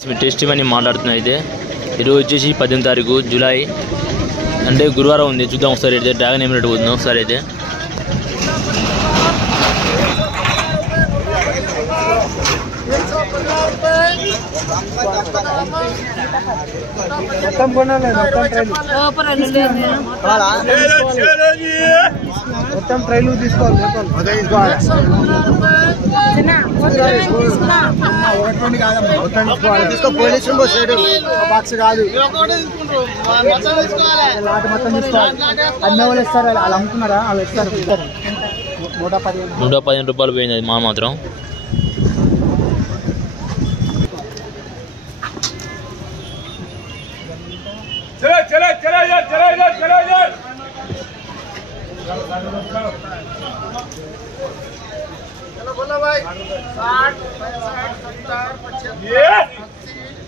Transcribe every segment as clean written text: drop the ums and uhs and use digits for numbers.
Test ఇవన్నీ మాట్లాడుతున్నా అయితే ఈరోజు వచ్చేసి 18 తారీఖు జూలై అంటే గురువారం ఉంది. చూద్దాం ఒకసారి అయితే డ్రాగన్ ఏం రేటు పోతుందో ఒకసారి అయితే. మొత్తం ట్రైలు తీసుకోవాలి. బాక్స్ కాదు లాట్ మొత్తం తీసుకోవాలి. అన్నీ వాళ్ళు ఇస్తారు, వాళ్ళు అమ్ముతున్నారా వాళ్ళు ఇస్తారు. 115 రూపాయలు పోయింది అది మా మాత్రం. बोलो भाई 60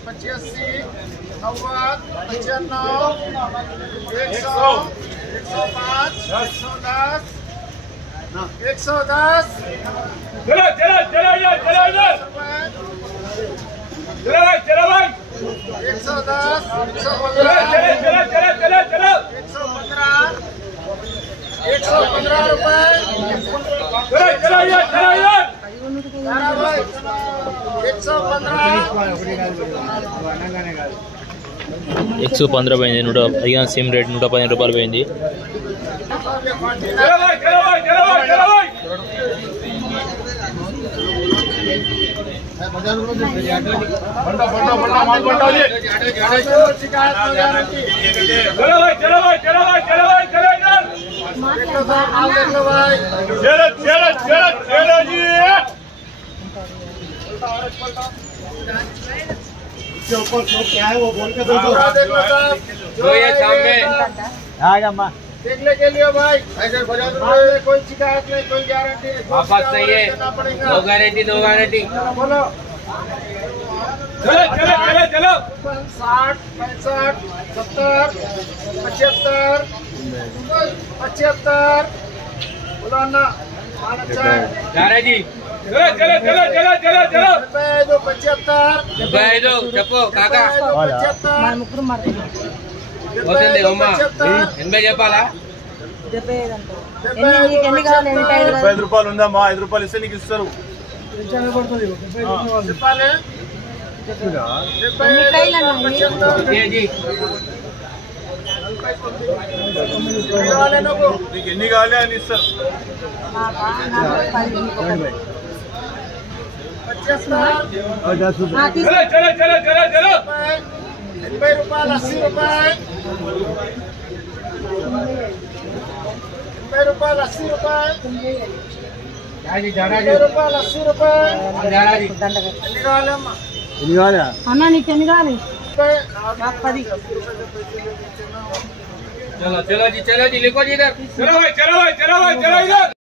65 70 85 90 95 100 105 110 चलो चलो चलो चलो चलो चलो भाई 110 115 चलो 115 रुपए 115 పోయింది. 115 సేమ్ రేట్ 115 రూపాయలు పోయింది. क्या है वो बोल के दो देखने के लिए भाई कोई शिकायत नहीं, कोई गारंटी वापस नहीं है, दो गारंटी बोलो। चलो चलो चलो चलो 60 65 70 75 75 बोलो अन्ना जी चलो चलो चलो चलो चलो चलो 75 दो చెప్పు కాకా 75 పోతుంది అమ్మ 80 చెప్పాలా 5 రూపాయలు ఉందమ్మా, 5 రూపాయలు ఇస్తే నీకు ఇస్తారు. చెప్పాలి నీకు ఎన్ని కావాలి అని ఇస్తారు. 80 రూపాయలు 80 రూపాయలు 80 రూపాయలు 80 రూపాయలు 80 రూపాయలు ఎన్ని కావాలమ్మా? అన్న నీకు ఎన్ని కావాలి? 10. चलो चलो जी लिखो जी इधर చలో భాయ్ చలో భాయ్ చలో భాయ్ చలో ఇధర్